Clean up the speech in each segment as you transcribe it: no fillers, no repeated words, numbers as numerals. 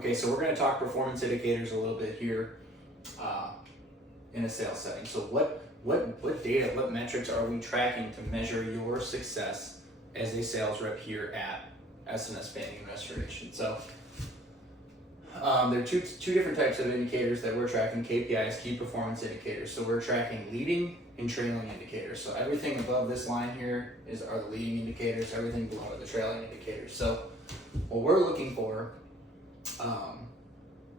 Okay, so we're going to talk performance indicators a little bit here in a sales setting. So what data, what metrics are we tracking to measure your success as a sales rep here at S&S Painting and Restoration? So there are two different types of indicators that we're tracking. KPIs, key performance indicators. So we're tracking leading and trailing indicators. So everything above this line here are the leading indicators. Everything below are the trailing indicators. So what we're looking for,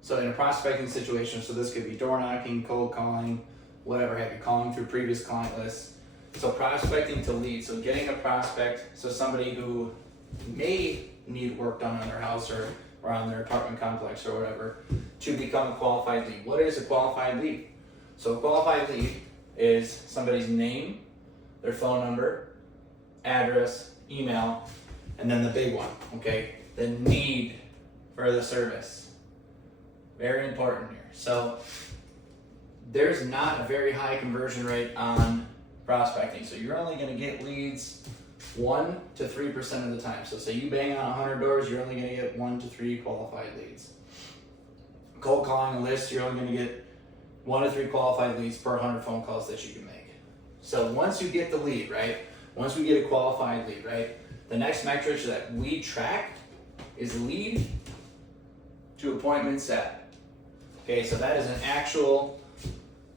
so in a prospecting situation, so this could be door knocking, cold calling, whatever have you, calling through previous client lists. So prospecting to lead, so getting a prospect, so somebody who may need work done on their house or on their apartment complex or whatever, to become a qualified lead. What is a qualified lead? So a qualified lead is somebody's name, their phone number, address, email, and then the big one, okay? The need for the service. Very important here. So there's not a very high conversion rate on prospecting. So you're only gonna get leads 1 to 3% of the time. So say you bang on 100 doors, you're only gonna get 1 to 3 qualified leads. Cold calling a list, you're only gonna get 1 to 3 qualified leads per 100 phone calls that you can make. So once you get the lead, right? Once we get a qualified lead, right? The next metric that we track is lead to appointment set. Okay, so that is an actual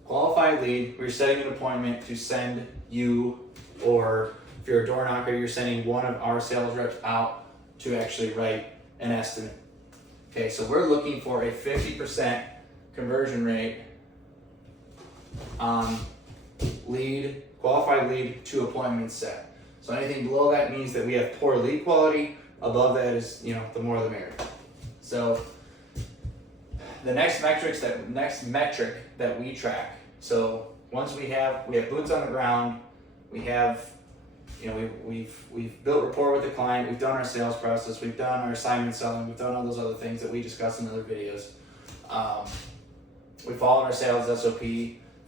qualified lead. We're setting an appointment to send you, or if you're a door knocker, you're sending one of our sales reps out to actually write an estimate. Okay, so we're looking for a 50% conversion rate on qualified lead to appointment set. So anything below that means that we have poor lead quality. Above that is, the more the merrier. So the next metric that we track. So once we have boots on the ground, we have, we've built rapport with the client, we've done our sales process, we've done our assignment selling, we've done all those other things that we discussed in other videos. We followed our sales SOP,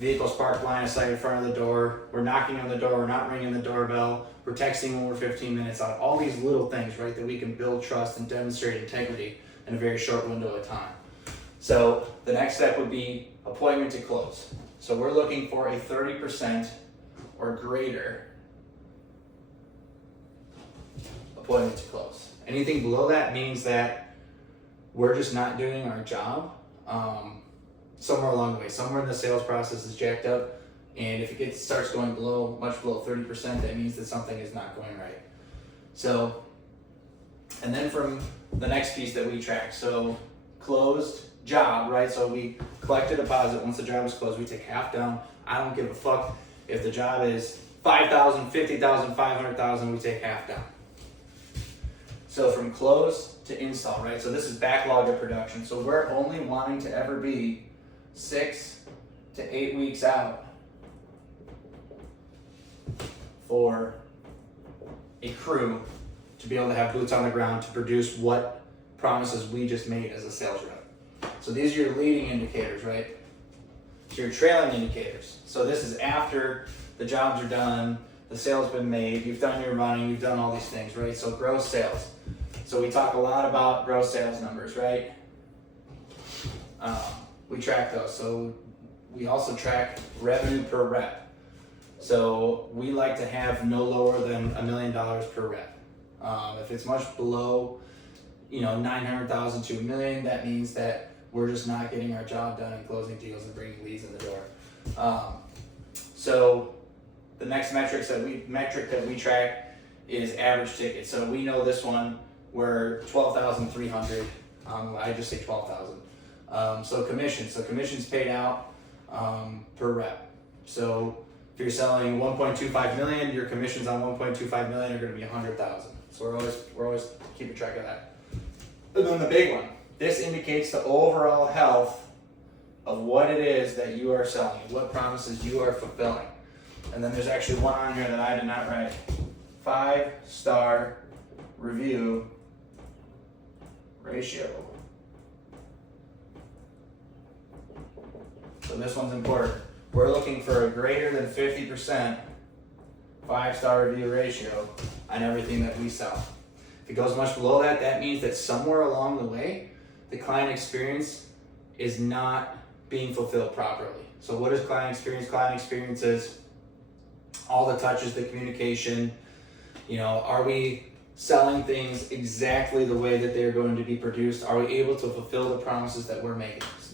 vehicles parked line of sight in front of the door, we're knocking on the door, we're not ringing the doorbell, we're texting when we're 15 minutes out. All these little things, right, that we can build trust and demonstrate integrity in a very short window of time. So the next step would be appointment to close. So we're looking for a 30% or greater appointment to close. Anything below that means that we're just not doing our job somewhere along the way. Somewhere in the sales process is jacked up, and if it starts going much below 30%, that means that something is not going right. So, and then from the next piece that we track, so closed job, right? So we collect a deposit. Once the job is closed, we take half down. I don't give a fuck if the job is $5,000, $50,000, $500,000, we take half down. So from close to install, right? So this is backlog of production. So we're only wanting to ever be 6 to 8 weeks out for a crew to be able to have boots on the ground to produce what promises we just made as a sales rep. So these are your leading indicators, right? So your trailing indicators. So this is after the jobs are done, the sale's been made, you've done your running, you've done all these things, right? So gross sales. So we talk a lot about gross sales numbers, right? We track those. So we also track revenue per rep. So we like to have no lower than $1 million per rep. If it's much below, 900,000 to $1 million, that means that we're just not getting our job done and closing deals and bringing leads in the door. So the next metric that we track is average ticket. So we know this one, we're 12,300. I just say 12,000. So commission. So commission's paid out per rep. So if you're selling 1.25 million, your commissions on 1.25 million are going to be 100,000. So we're always keeping track of that. And then the big one. This indicates the overall health of what it is that you are selling, what promises you are fulfilling. And then there's actually one on here that I did not write. 5-star review ratio. So this one's important. We're looking for a greater than 50% 5-star review ratio on everything that we sell. If it goes much below that, that means that somewhere along the way, the client experience is not being fulfilled properly. So what is client experience? Client experience is all the touches, the communication. Are we selling things exactly the way that they're going to be produced? Are we able to fulfill the promises that we're making? So